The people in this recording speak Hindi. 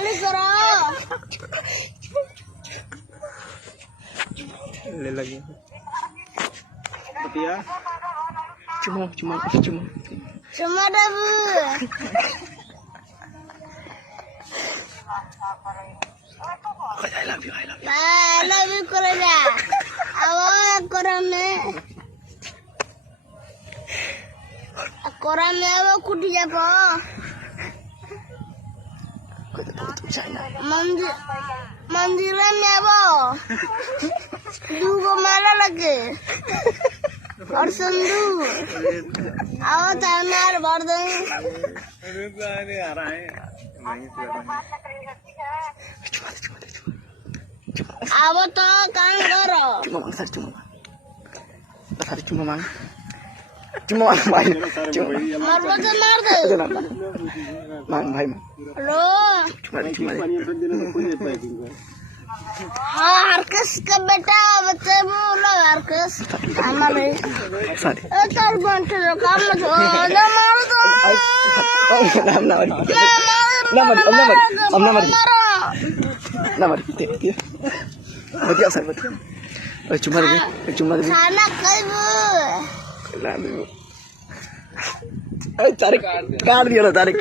खाली करो ले लगी बतिया cuma dabu I love you kore na awa korame awa kuti jabo मंदिर में वो दूगो माला लगे और संदू आओ तार भर दे आओ तो काम करो cuma main मार दे भाई लो हाँ हरकस का बेटा बच्चे बोलो हरकस हमारे तार बनते जो काम मत हो ना मार दो ना मर बतिया सर बतिया cuma खाना खाइबो tarik kaat diya na tarik